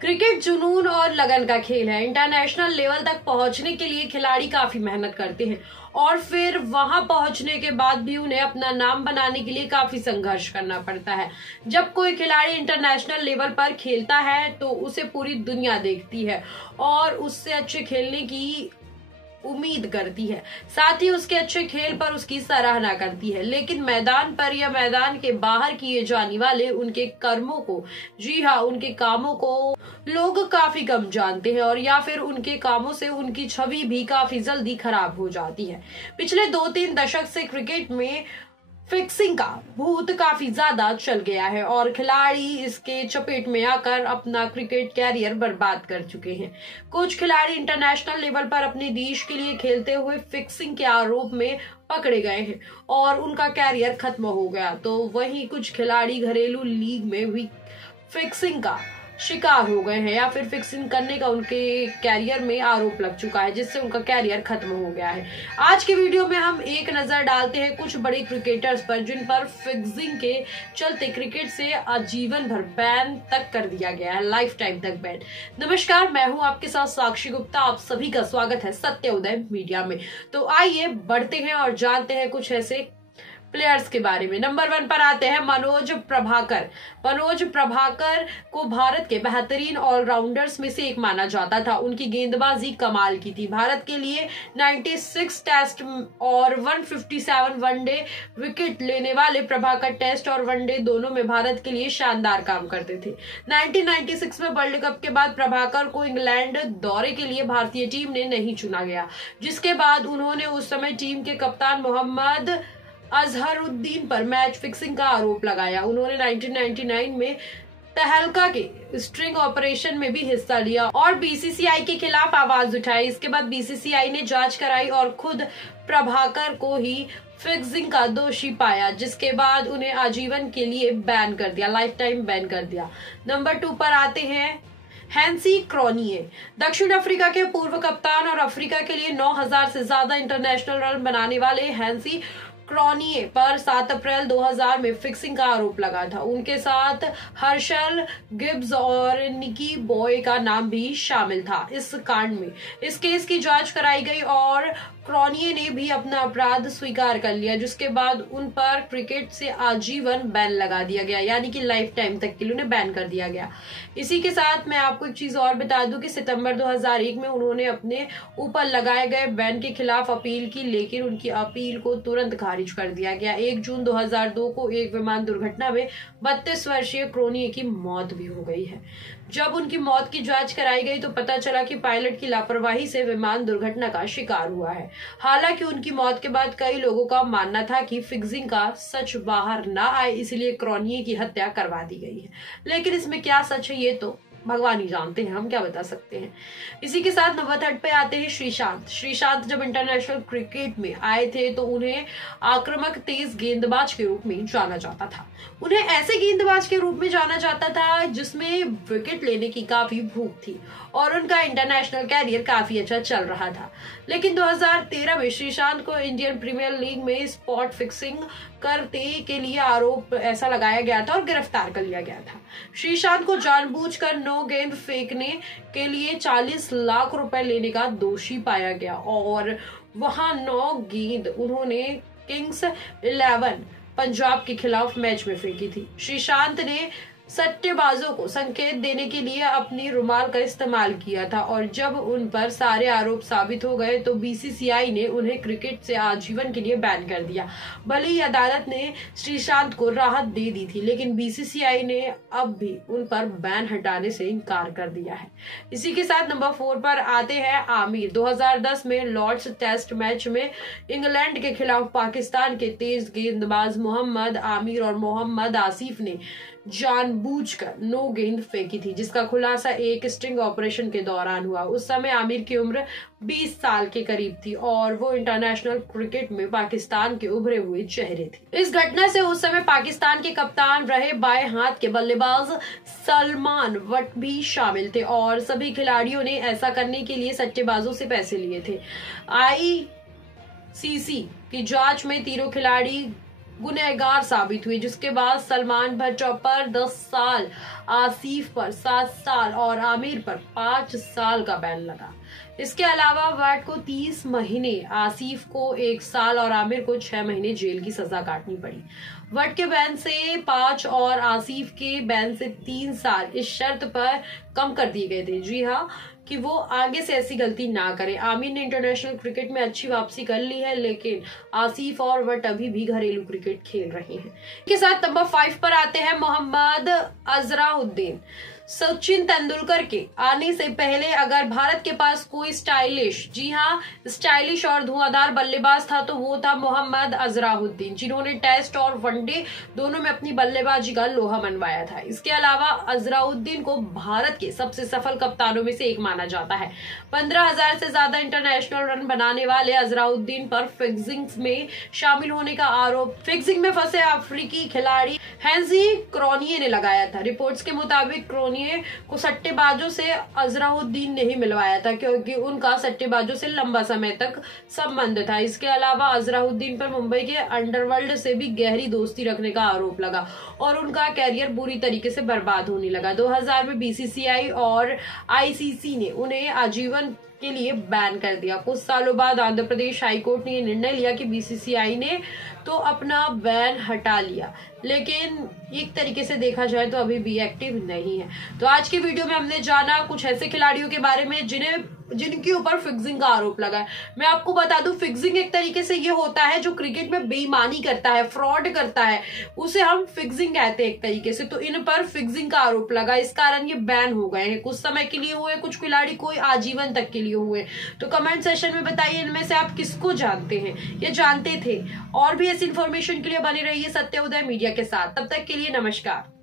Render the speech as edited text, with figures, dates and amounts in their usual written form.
Cricket जुनून और लगन का खेल है। इंटरनेशनल लेवल तक पहुंचने के लिए खिलाड़ी काफी मेहनत करते हैं और फिर वहां पहुंचने के बाद भी उन्हें अपना नाम बनाने के लिए काफी संघर्ष करना पड़ता है। जब कोई खिलाड़ी इंटरनेशनल लेवल पर खेलता है तो उसे पूरी दुनिया देखती है और उससे अच्छे खेलने की उम्मीद करती है, साथ ही उसके अच्छे खेल पर उसकी सराहना करती है। लेकिन मैदान पर या मैदान के बाहर किए जाने वाले उनके कर्मों को, जी हाँ, उनके कामों को लोग काफी कम जानते हैं और या फिर उनके कामों से उनकी छवि भी काफी जल्दी खराब हो जाती है। पिछले 2-3 दशक से क्रिकेट में फिक्सिंग का भूत काफी ज्यादा चल गया है और खिलाड़ी इसके चपेट में आकर अपना क्रिकेट कैरियर बर्बाद कर चुके हैं। कुछ खिलाड़ी इंटरनेशनल लेवल पर अपने देश के लिए खेलते हुए फिक्सिंग के आरोप में पकड़े गए हैं और उनका कैरियर खत्म हो गया, तो वहीं कुछ खिलाड़ी घरेलू लीग में भी फिक्सिंग का शिकार हो गए हैं या फिर फिक्सिंग करने का उनके कैरियर में आरोप लग चुका है, जिससे उनका कैरियर खत्म हो गया है। आज के वीडियो में हम एक नजर डालते हैं कुछ बड़े क्रिकेटर्स पर जिन पर फिक्सिंग के चलते क्रिकेट से आजीवन भर बैन तक कर दिया गया है, लाइफ टाइम तक बैन। नमस्कार, मैं हूं आपके साथ साक्षी गुप्ता। आप सभी का स्वागत है सत्य उदय मीडिया में। तो आइए बढ़ते हैं और जानते हैं कुछ ऐसे प्लेयर्स के बारे में। नंबर 1 पर आते हैं मनोज प्रभाकर। मनोज प्रभाकर को भारत के बेहतरीन ऑलराउंडर्स में से एक माना जाता था। उनकी गेंदबाजी कमाल की थी। भारत के लिए 96 टेस्ट और 157 वनडे विकेट लेने वाले प्रभाकर टेस्ट और वनडे दोनों में भारत के लिए शानदार काम करते थे। 1996 में वर्ल्ड कप के बाद प्रभाकर को इंग्लैंड दौरे के लिए भारतीय टीम ने नहीं चुना गया, जिसके बाद उन्होंने उस समय टीम के कप्तान मोहम्मद अजहरुद्दीन पर मैच फिक्सिंग का आरोप लगाया। उन्होंने 1999 में तहलका के स्ट्रिंग ऑपरेशन में भी हिस्सा लिया और बीसीसीआई के खिलाफ आवाज उठाई। इसके बाद बीसीसीआई ने जांच कराई और खुद प्रभाकर को ही फिक्सिंग का दोषी पाया, जिसके बाद उन्हें आजीवन के लिए बैन कर दिया, लाइफ टाइम बैन कर दिया। नंबर 2 पर आते हैं हैंसी क्रॉनिए। दक्षिण अफ्रीका के पूर्व कप्तान और अफ्रीका के लिए 9000 से ज्यादा इंटरनेशनल रन बनाने वाले हैंसी क्रॉनिए पर 7 अप्रैल 2000 में फिक्सिंग का आरोप लगा था। उनके साथ हर्षल गिब्स और निकी बॉय का नाम भी शामिल था इस कांड में। इस केस की जांच कराई गई और क्रॉनिए ने भी अपना अपराध स्वीकार कर लिया, जिसके बाद उन पर क्रिकेट से आजीवन बैन लगा दिया गया, यानी कि लाइफ टाइम तक के लिए उन्हें बैन कर दिया गया। इसी के साथ मैं आपको एक चीज और बता दूं कि सितंबर 2001 में उन्होंने अपने ऊपर लगाए गए बैन के खिलाफ अपील की, लेकिन उनकी अपील को तुरंत खारिज कर दिया गया। 1 जून 2002 को एक विमान दुर्घटना में 32 वर्षीय क्रॉनिए की मौत भी हो गई है। जब उनकी मौत की जांच कराई गई तो पता चला कि पायलट की लापरवाही से विमान दुर्घटना का शिकार हुआ है। हालांकि उनकी मौत के बाद कई लोगों का मानना था कि फिक्सिंग का सच बाहर ना आए, इसलिए क्रॉनिए की हत्या करवा दी गई है। लेकिन इसमें क्या सच है ये तो भगवान ही जानते हैं, हम क्या बता सकते हैं। इसी के साथ नंबर 3 पे आते हैं श्रीशांत। श्रीशांत जब इंटरनेशनल क्रिकेट में आए थे तो उन्हें आक्रामक तेज गेंदबाज के रूप में जाना जाता था। उन्हें ऐसे गेंदबाज के रूप में जाना जाता था जिसमें विकेट लेने की काफी भूख थी और उनका इंटरनेशनल कैरियर काफी अच्छा चल रहा था। लेकिन 2013 में श्रीशांत को इंडियन प्रीमियर लीग में स्पॉट फिक्सिंग करते के लिए आरोप ऐसा लगाया गया था और गिरफ्तार कर लिया गया था। श्रीशांत को जानबूझकर नो गेंद फेंकने के लिए 40 लाख रुपए लेने का दोषी पाया गया और वहां 9 गेंद उन्होंने किंग्स 11 पंजाब के खिलाफ मैच में फेंकी थी। श्रीशांत ने सट्टेबाजों को संकेत देने के लिए अपनी रुमाल का इस्तेमाल किया था और जब उन पर सारे आरोप साबित हो गए तो बीसीसीआई ने उन्हें क्रिकेट से आजीवन के लिए बैन कर दिया। भले ही अदालत ने श्रीशांत को राहत दे दी थी, लेकिन बीसीसीआई ने अब भी उन पर बैन हटाने से इनकार कर दिया है। इसी के साथ नंबर 4 पर आते हैं आमिर। 2010 में लॉर्ड्स टेस्ट मैच में इंग्लैंड के खिलाफ पाकिस्तान के तेज गेंदबाज मोहम्मद आमिर और मोहम्मद आसिफ ने जानबूझकर नो गेंद फेंकी थी, जिसका खुलासा एक स्ट्रिंग ऑपरेशन के दौरान हुआ। उस समय आमिर की उम्र 20 साल के करीब थी और वो इंटरनेशनल क्रिकेट में पाकिस्तान के उभरे हुए चेहरे थे। इस घटना से उस समय पाकिस्तान के कप्तान रहे बाएं हाथ के बल्लेबाज सलमान वट भी शामिल थे और सभी खिलाड़ियों ने ऐसा करने के लिए सट्टेबाजों से पैसे लिए थे। आईसीसी की जांच में तीनों खिलाड़ी गुनहगार साबित हुए, जिसके बाद सलमान भट्टो पर 10 साल, आसिफ पर 7 साल और आमिर पर 5 साल का बैन लगा। इसके अलावा वट को 30 महीने, आसिफ को 1 साल और आमिर को 6 महीने जेल की सजा काटनी पड़ी। वट के बैन से 5 और आसिफ के बैन से 3 साल इस शर्त पर कम कर दिए गए थे, जी हाँ, कि वो आगे से ऐसी गलती ना करें। आमिर ने इंटरनेशनल क्रिकेट में अच्छी वापसी कर ली है, लेकिन आसिफ और वट अभी भी घरेलू क्रिकेट खेल रहे हैं। के साथ नंबर 5 पर आते हैं मोहम्मद अजहरुद्दीन। सचिन तेंदुलकर के आने से पहले अगर भारत के पास कोई स्टाइलिश, जी हाँ, स्टाइलिश और धुआंधार बल्लेबाज था तो वो था मोहम्मद अजहरुद्दीन, जिन्होंने टेस्ट और वनडे दोनों में अपनी बल्लेबाजी का लोहा मनवाया था। इसके अलावा अजहरुद्दीन को भारत के सबसे सफल कप्तानों में से एक माना जाता है। 15,000 से ज्यादा इंटरनेशनल रन बनाने वाले अजहरुद्दीन पर फिक्सिंग में शामिल होने का आरोप फिक्सिंग में फंसे अफ्रीकी खिलाड़ी हैंजी क्रोनिये ने लगाया था। रिपोर्ट्स के मुताबिक क्रोनिये को सट्टेबाजों से अजहरुद्दीन ने ही मिलवाया था, क्योंकि उनका सट्टेबाजों से लंबा समय तक संबंध था। इसके अलावा अजहरुद्दीन पर मुंबई के अंडरवर्ल्ड से भी गहरी दोस्ती रखने का आरोप लगा और उनका कैरियर बुरी तरीके से बर्बाद होने लगा। 2000 में बीसीसीआई और आईसीसी ने उन्हें आजीवन के लिए बैन कर दिया। कुछ सालों बाद आंध्र प्रदेश हाईकोर्ट ने यह निर्णय लिया कि बीसीसीआई ने तो अपना बैन हटा लिया, लेकिन एक तरीके से देखा जाए तो अभी भी एक्टिव नहीं है। तो आज की वीडियो में हमने जाना कुछ ऐसे खिलाड़ियों के बारे में जिनके ऊपर फिक्सिंग का आरोप लगा है। मैं आपको बता दूं, फिक्सिंग एक तरीके से ये होता है जो क्रिकेट में बेईमानी करता है, फ्रॉड करता है, उसे हम फिक्सिंग कहते हैं एक तरीके से। तो इन पर फिक्सिंग का आरोप लगा, इस कारण ये बैन हो गए हैं। कुछ समय के लिए हुए कुछ खिलाड़ी, कोई आजीवन तक के लिए हुए। तो कमेंट सेक्शन में बताइए इनमें से आप किसको जानते हैं या जानते थे। और भी ऐसी इन्फॉर्मेशन के लिए बने रहिए सत्य उदय मीडिया के साथ। तब तक के लिए नमस्कार।